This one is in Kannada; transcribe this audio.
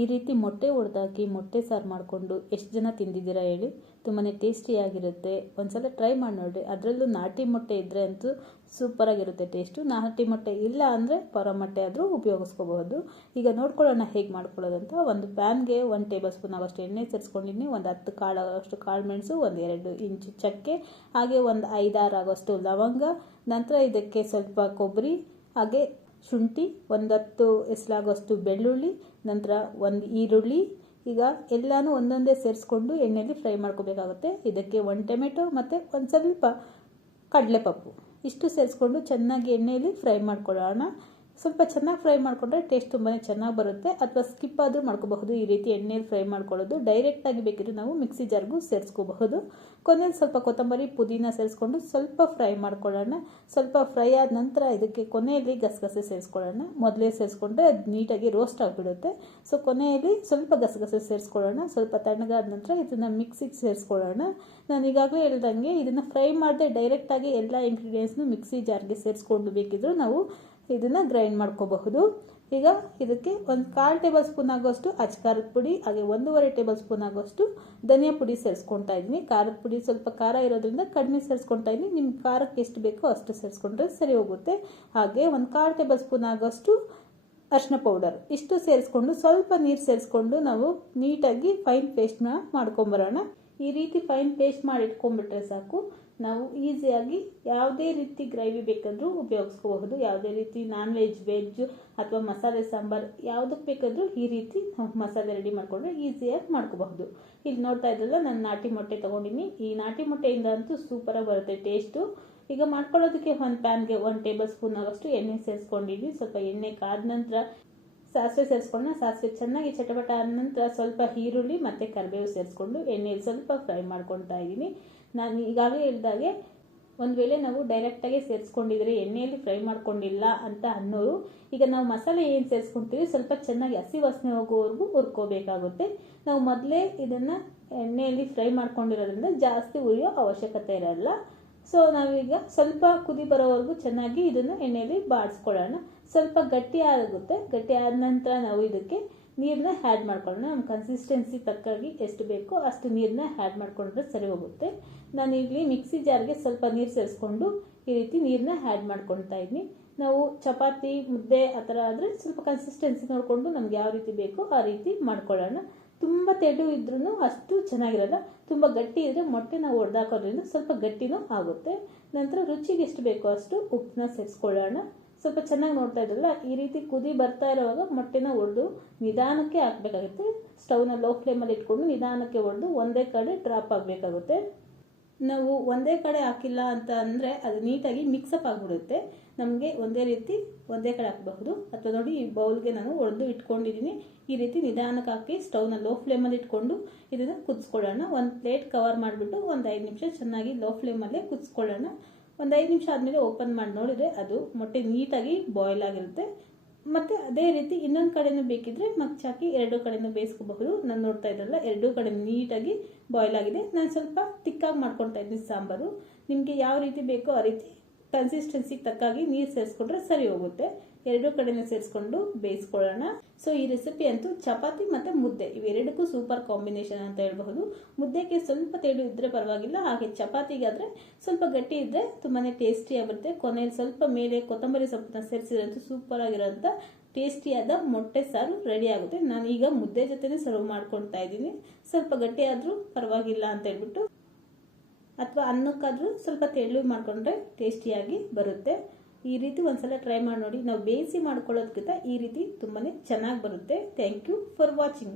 ಈ ರೀತಿ ಮೊಟ್ಟೆ ಹೊಡೆದಾಕಿ ಮೊಟ್ಟೆ ಸಾರು ಮಾಡಿಕೊಂಡು ಎಷ್ಟು ಜನ ತಿಂದಿದ್ದೀರಾ ಹೇಳಿ? ತುಂಬಾ ಟೇಸ್ಟಿಯಾಗಿರುತ್ತೆ. ಒಂದ್ಸಲ ಟ್ರೈ ಮಾಡಿ ನೋಡಿರಿ. ಅದರಲ್ಲೂ ನಾಟಿ ಮೊಟ್ಟೆ ಇದ್ದರೆ ಅಂತೂ ಸೂಪರಾಗಿರುತ್ತೆ ಟೇಸ್ಟು. ನಾಟಿ ಮೊಟ್ಟೆ ಇಲ್ಲ ಅಂದರೆ ಪರ ಮೊಟ್ಟೆ ಆದರೂ ಉಪಯೋಗಿಸ್ಕೋಬಹುದು. ಈಗ ನೋಡ್ಕೊಳ್ಳೋಣ ಹೇಗೆ ಮಾಡ್ಕೊಳ್ಳೋದಂತ. ಒಂದು ಪ್ಯಾನ್ಗೆ 1 ಟೇಬಲ್ ಸ್ಪೂನ್ ಆಗೋಷ್ಟು ಎಣ್ಣೆ ಸೇರಿಸ್ಕೊಂಡಿನಿ. ಒಂದು 10 ಕಾಳಷ್ಟು ಕಾಳು ಮೆಣಸು, ಒಂದು 2 ಇಂಚು ಚಕ್ಕೆ, ಹಾಗೆ ಒಂದು 5-6 ಆಗೋಷ್ಟು ಲವಂಗ. ನಂತರ ಇದಕ್ಕೆ ಸ್ವಲ್ಪ ಕೊಬ್ಬರಿ, ಹಾಗೆ ಶುಂಠಿ, ಒಂದು 10 ಎಸಲಾಗೋಷ್ಟು ಬೆಳ್ಳುಳ್ಳಿ, ನಂತರ ಒಂದು ಈರುಳ್ಳಿ. ಈಗ ಎಲ್ಲನೂ ಒಂದೊಂದೇ ಸೇರಿಸ್ಕೊಂಡು ಎಣ್ಣೆಯಲ್ಲಿ ಫ್ರೈ ಮಾಡ್ಕೋಬೇಕಾಗುತ್ತೆ. ಇದಕ್ಕೆ 1 ಟೊಮೆಟೊ ಮತ್ತು ಒಂದು ಸ್ವಲ್ಪ ಕಡಲೆಪಪ್ಪು ಇಷ್ಟು ಸೇರಿಸ್ಕೊಂಡು ಚೆನ್ನಾಗಿ ಎಣ್ಣೆಯಲ್ಲಿ ಫ್ರೈ ಮಾಡ್ಕೊಳ್ಳೋಣ. ಸ್ವಲ್ಪ ಚೆನ್ನಾಗಿ ಫ್ರೈ ಮಾಡಿಕೊಂಡ್ರೆ ಟೇಸ್ಟ್ ತುಂಬಾ ಚೆನ್ನಾಗಿ ಬರುತ್ತೆ. ಅಥವಾ ಸ್ಕಿಪ್ ಆದರೂ ಮಾಡ್ಕೋಬಹುದು. ಈ ರೀತಿ ಎಣ್ಣೆಯಲ್ಲಿ ಫ್ರೈ ಮಾಡ್ಕೊಳ್ಳೋದು. ಡೈರೆಕ್ಟಾಗಿ ಬೇಕಿದ್ರೆ ನಾವು ಮಿಕ್ಸಿ ಜಾರ್ಗೂ ಸೇರಿಸ್ಕೋಬಹುದು. ಕೊನೆಯಲ್ಲಿ ಸ್ವಲ್ಪ ಕೊತ್ತಂಬರಿ, ಪುದೀನ ಸೇರಿಸ್ಕೊಂಡು ಸ್ವಲ್ಪ ಫ್ರೈ ಮಾಡ್ಕೊಳ್ಳೋಣ. ಸ್ವಲ್ಪ ಫ್ರೈ ಆದ ನಂತರ ಇದಕ್ಕೆ ಕೊನೆಯಲ್ಲಿ ಗಸಗಸೆ ಸೇರಿಸ್ಕೊಳ್ಳೋಣ. ಮೊದಲೇ ಸೇರಿಸ್ಕೊಂಡ್ರೆ ಅದು ನೀಟಾಗಿ ರೋಸ್ಟ್ ಆಗಿಬಿಡುತ್ತೆ. ಸೊ ಕೊನೆಯಲ್ಲಿ ಸ್ವಲ್ಪ ಗಸಗಸೆ ಸೇರಿಸ್ಕೊಳ್ಳೋಣ. ಸ್ವಲ್ಪ ತಣ್ಣಗಾದ ನಂತರ ಇದನ್ನು ಮಿಕ್ಸಿಗೆ ಸೇರಿಸ್ಕೊಳ್ಳೋಣ. ನಾನು ಈಗಾಗಲೇ ಹೇಳ್ದಂಗೆ ಇದನ್ನು ಫ್ರೈ ಮಾಡದೆ ಡೈರೆಕ್ಟಾಗಿ ಎಲ್ಲ ಇಂಗ್ರೀಡಿಯೆಂಟ್ಸ್ನು ಮಿಕ್ಸಿ ಜಾರ್ಗೆ ಸೇರಿಸ್ಕೊಂಡು ಬೇಕಿದ್ರು ನಾವು ಇದನ್ನು ಗ್ರೈಂಡ್ ಮಾಡ್ಕೋಬಹುದು. ಈಗ ಇದಕ್ಕೆ ಒಂದು 1/4 ಟೇಬಲ್ ಸ್ಪೂನ್ ಆಗೋಷ್ಟು ಅಚ್ಕಾರದ ಪುಡಿ, ಹಾಗೆ 1.5 ಟೇಬಲ್ ಸ್ಪೂನ್ ಆಗೋಷ್ಟು ಧನಿಯಾ ಪುಡಿ ಸೇರಿಸ್ಕೊಳ್ತಾ ಇದ್ದೀನಿ. ಖಾರದ ಪುಡಿ ಸ್ವಲ್ಪ ಖಾರ ಇರೋದ್ರಿಂದ ಕಡಿಮೆ ಸೇರಿಸ್ಕೊಳ್ತಾ ಇದ್ದೀನಿ. ನಿಮ್ಗೆ ಖಾರಕ್ಕೆ ಎಷ್ಟು ಬೇಕೋ ಅಷ್ಟು ಸೇರಿಸ್ಕೊಂಡ್ರೆ ಸರಿ ಹೋಗುತ್ತೆ. ಹಾಗೆ 1/4 ಟೇಬಲ್ ಸ್ಪೂನ್ ಆಗೋಷ್ಟು ಅರಿಶಿನ ಪೌಡರ್ ಇಷ್ಟು ಸೇರಿಸ್ಕೊಂಡು ಸ್ವಲ್ಪ ನೀರು ಸೇರಿಸ್ಕೊಂಡು ನಾವು ನೀಟಾಗಿ ಫೈನ್ ಪೇಸ್ಟ್ನ ಮಾಡ್ಕೊಂಬರೋಣ. ಈ ರೀತಿ ಫೈನ್ ಪೇಸ್ಟ್ ಮಾಡಿ ಇಟ್ಕೊಂಡ್ಬಿಟ್ರೆ ಸಾಕು. ನಾವು ಈಸಿಯಾಗಿ ಯಾವುದೇ ರೀತಿ ಗ್ರೇವಿ ಬೇಕಾದರೂ ಉಪಯೋಗಿಸ್ಕೋಬಹುದು. ಯಾವುದೇ ರೀತಿ ನಾನ್ ವೆಜ್, ವೆಜ್ ಅಥವಾ ಮಸಾಲೆ ಸಾಂಬಾರು ಯಾವುದಕ್ಕೆ ಬೇಕಾದರೂ ಈ ರೀತಿ ಮಸಾಲೆ ರೆಡಿ ಮಾಡಿಕೊಂಡ್ರೆ ಈಸಿಯಾಗಿ ಮಾಡ್ಕೋಬಹುದು. ಇಲ್ಲಿ ನೋಡ್ತಾ ಇದ್ರಲ್ಲ, ನಾನು ನಾಟಿ ಮೊಟ್ಟೆ ತೊಗೊಂಡಿನಿ. ಈ ನಾಟಿ ಮೊಟ್ಟೆಯಿಂದ ಅಂತೂ ಸೂಪರಾಗಿ ಬರುತ್ತೆ ಟೇಸ್ಟು. ಈಗ ಮಾಡ್ಕೊಳ್ಳೋದಕ್ಕೆ ಒಂದು ಪ್ಯಾನ್ಗೆ 1 ಟೇಬಲ್ ಸ್ಪೂನ್ ಆಗೋಷ್ಟು ಎಣ್ಣೆ ಸೇರಿಸ್ಕೊಂಡಿದ್ವಿ. ಸ್ವಲ್ಪ ಎಣ್ಣೆ ಕಾದ ನಂತರ ಸಾಸಿವೆ ಸೇರಿಸ್ಕೊಳ್ಳೋಣ. ಸಾಸಿವೆ ಚೆನ್ನಾಗಿ ಚಟಪಟ ಆದ ನಂತರ ಸ್ವಲ್ಪ ಈರುಳ್ಳಿ ಮತ್ತು ಕರಿಬೇವು ಸೇರಿಸ್ಕೊಂಡು ಎಣ್ಣೆಯಲ್ಲಿ ಸ್ವಲ್ಪ ಫ್ರೈ ಮಾಡ್ಕೊಳ್ತಾ ಇದ್ದೀನಿ. ನಾನು ಈಗಾಗಲೇ ಹೇಳಿದಾಗೆ ಒಂದು ವೇಳೆ ನಾವು ಡೈರೆಕ್ಟಾಗಿ ಸೇರಿಸ್ಕೊಂಡಿದ್ರೆ ಎಣ್ಣೆಯಲ್ಲಿ ಫ್ರೈ ಮಾಡ್ಕೊಂಡಿಲ್ಲ ಅಂತ ಅನ್ನೋರು, ಈಗ ನಾವು ಮಸಾಲೆ ಏನು ಸೇರಿಸ್ಕೊಳ್ತೀವಿ ಸ್ವಲ್ಪ ಚೆನ್ನಾಗಿ ಹಸಿ ವಾಸನೆ ಹೋಗೋವರೆಗೂ ಹುರ್ಕೋಬೇಕಾಗುತ್ತೆ. ನಾವು ಮೊದಲೇ ಇದನ್ನು ಎಣ್ಣೆಯಲ್ಲಿ ಫ್ರೈ ಮಾಡ್ಕೊಂಡಿರೋದ್ರಿಂದ ಜಾಸ್ತಿ ಉರಿಯೋ ಅವಶ್ಯಕತೆ ಇರಲ್ಲ. ಸೊ ನಾವೀಗ ಸ್ವಲ್ಪ ಕುದಿ ಬರೋವರೆಗೂ ಚೆನ್ನಾಗಿ ಇದನ್ನು ಎಣ್ಣೆಯಲ್ಲಿ ಬಾಡಿಸ್ಕೊಳ್ಳೋಣ. ಸ್ವಲ್ಪ ಗಟ್ಟಿ ಆಗುತ್ತೆ. ಗಟ್ಟಿ ಆದ ನಂತರ ನಾವು ಇದಕ್ಕೆ ನೀರನ್ನ ಆ್ಯಡ್ ಮಾಡ್ಕೊಳ್ಳೋಣ. ನಮ್ಮ ಕನ್ಸಿಸ್ಟೆನ್ಸಿ ತಕ್ಕಾಗಿ ಎಷ್ಟು ಬೇಕೋ ಅಷ್ಟು ನೀರನ್ನ ಆ್ಯಡ್ ಮಾಡಿಕೊಂಡ್ರೆ ಸರಿ ಹೋಗುತ್ತೆ. ನಾನು ಇಲ್ಲಿ ಮಿಕ್ಸಿ ಜಾರ್ಗೆ ಸ್ವಲ್ಪ ನೀರು ಸೇರಿಸ್ಕೊಂಡು ಈ ರೀತಿ ನೀರನ್ನ ಆ್ಯಡ್ ಮಾಡ್ಕೊಳ್ತಾ ಇದ್ದೀನಿ. ನಾವು ಚಪಾತಿ, ಮುದ್ದೆ ಆ ಥರ ಆದರೆ ಸ್ವಲ್ಪ ಕನ್ಸಿಸ್ಟೆನ್ಸಿ ನೋಡಿಕೊಂಡು ನಮ್ಗೆ ಯಾವ ರೀತಿ ಬೇಕೋ ಆ ರೀತಿ ಮಾಡ್ಕೊಳ್ಳೋಣ. ತುಂಬ ತೆಳು ಇದ್ರೂ ಅಷ್ಟು ಚೆನ್ನಾಗಿರಲ್ಲ. ತುಂಬ ಗಟ್ಟಿ ಇದ್ದರೆ ಮೊಟ್ಟೆ ನಾವು ಹೊಡೆದಾಕೋದ್ರಿಂದ ಸ್ವಲ್ಪ ಗಟ್ಟಿನೂ ಆಗುತ್ತೆ. ನಂತರ ರುಚಿಗೆ ಎಷ್ಟು ಬೇಕೋ ಅಷ್ಟು ಉಪ್ಪನ್ನ ಸೇರಿಸ್ಕೊಳ್ಳೋಣ. ಸ್ವಲ್ಪ ಚೆನ್ನಾಗಿ ನೋಡ್ತಾ ಇದ್ರಲ್ಲ, ಈ ರೀತಿ ಕುದಿ ಬರ್ತಾ ಇರೋವಾಗ ಮೊಟ್ಟೆನ ಹೊಡೆದು ನಿಧಾನಕ್ಕೆ ಹಾಕಬೇಕಾಗುತ್ತೆ. ಸ್ಟವ್ನ ಲೋ ಫ್ಲೇಮಲ್ಲಿ ಇಟ್ಕೊಂಡು ನಿಧಾನಕ್ಕೆ ಹೊಡೆದು ಒಂದೇ ಕಡೆ ಡ್ರಾಪ್ ಆಗಬೇಕಾಗುತ್ತೆ. ನಾವು ಒಂದೇ ಕಡೆ ಹಾಕಿಲ್ಲ ಅಂತ ಅಂದರೆ ಅದು ನೀಟಾಗಿ ಮಿಕ್ಸಪ್ ಆಗಿಬಿಡುತ್ತೆ. ನಮಗೆ ಒಂದೇ ಕಡೆ ಹಾಕಬಹುದು. ಅಥವಾ ನೋಡಿ, ಈ ಬೌಲ್ಗೆ ನಾನು ಹೊಡೆದು ಇಟ್ಕೊಂಡಿದ್ದೀನಿ. ಈ ರೀತಿ ನಿಧಾನಕ್ಕೆ ಹಾಕಿ ಸ್ಟವ್ನ ಲೋ ಫ್ಲೇಮಲ್ಲಿ ಇಟ್ಕೊಂಡು ಇದನ್ನು ಕುದಿಸ್ಕೊಳ್ಳೋಣ. ಒಂದು ಪ್ಲೇಟ್ ಕವರ್ ಮಾಡಿಬಿಟ್ಟು ಒಂದು 5 ನಿಮಿಷ ಚೆನ್ನಾಗಿ ಲೋ ಫ್ಲೇಮಲ್ಲೇ ಕುದಿಸ್ಕೊಳ್ಳೋಣ. ಒಂದು 5 ನಿಮಿಷ ಆದಮೇಲೆ ಓಪನ್ ಮಾಡಿ ನೋಡಿದರೆ ಅದು ಮೊಟ್ಟೆ ನೀಟಾಗಿ ಬಾಯ್ಲ್ ಆಗಿರುತ್ತೆ. ಮತ್ತು ಅದೇ ರೀತಿ ಇನ್ನೊಂದು ಕಡೆನೂ ಬೇಕಿದ್ರೆ ಮಗ್ಚಾಕಿ 2 ಕಡೆನೂ ಬೇಯಿಸ್ಕೋಬಹುದು. ನಾನು ನೋಡ್ತಾ ಇದ್ರಲ್ಲ, 2 ಕಡೆ ನೀಟಾಗಿ ಬಾಯ್ಲ್ ಆಗಿದೆ. ನಾನು ಸ್ವಲ್ಪ ತಿಕ್ಕಾಗಿ ಮಾಡ್ಕೊಳ್ತಾ ಇದ್ದೀನಿ ಸಾಂಬಾರು. ನಿಮಗೆ ಯಾವ ರೀತಿ ಬೇಕೋ ಆ ರೀತಿ ಕನ್ಸಿಸ್ಟೆನ್ಸಿಗೆ ತಕ್ಕಾಗಿ ನೀರು ಸೇರಿಸ್ಕೊಂಡ್ರೆ ಸರಿ ಹೋಗುತ್ತೆ. 2 ಕಡೆನೂ ಸೇರಿಸ್ಕೊಂಡು ಬೇಯಿಸ್ಕೊಳ್ಳೋಣ. ಸೊ ಈ ರೆಸಿಪಿ ಅಂತೂ ಚಪಾತಿ ಮತ್ತು ಮುದ್ದೆ ಇವೆರಡಕ್ಕೂ ಸೂಪರ್ ಕಾಂಬಿನೇಷನ್ ಅಂತ ಹೇಳ್ಬಹುದು. ಮುದ್ದೆಗೆ ಸ್ವಲ್ಪ ತೆಳು ಇದ್ದರೆ ಪರವಾಗಿಲ್ಲ, ಹಾಗೆ ಚಪಾತಿಗಾದರೆ ಸ್ವಲ್ಪ ಗಟ್ಟಿ ಇದ್ದರೆ ತುಂಬಾ ಟೇಸ್ಟಿಯಾಗಿರುತ್ತೆ. ಕೊನೆಯಲ್ಲಿ ಸ್ವಲ್ಪ ಮೇಲೆ ಕೊತ್ತಂಬರಿ ಸೊಪ್ಪನ್ನ ಸೇರಿಸಿದ್ರಂತೂ ಸೂಪರ್ ಆಗಿರೋಂಥ ಟೇಸ್ಟಿಯಾದ ಮೊಟ್ಟೆ ಸಾರು ರೆಡಿ ಆಗುತ್ತೆ. ನಾನು ಈಗ ಮುದ್ದೆ ಜೊತೆನೇ ಸರ್ವ್ ಮಾಡ್ಕೊಳ್ತಾ ಇದ್ದೀನಿ. ಸ್ವಲ್ಪ ಗಟ್ಟಿ ಆದರೂ ಪರವಾಗಿಲ್ಲ ಅಂತ ಹೇಳ್ಬಿಟ್ಟು, ಅಥವಾ ಅನ್ನಕ್ಕಾದರೂ ಸ್ವಲ್ಪ ತೆಳು ಮಾಡಿಕೊಂಡ್ರೆ ಟೇಸ್ಟಿಯಾಗಿ ಬರುತ್ತೆ. ಈ ರೀತಿ ಒಂದ್ಸಲ ಟ್ರೈ ಮಾಡಿ ನೋಡಿ. ನಾವು ಬೇಯಿಸಿ ಮಾಡ್ಕೊಳ್ಳೋದಕ್ಕಿಂತ ಈ ರೀತಿ ತುಂಬಾ ಚೆನ್ನಾಗಿ ಬರುತ್ತೆ. Thank you for watching.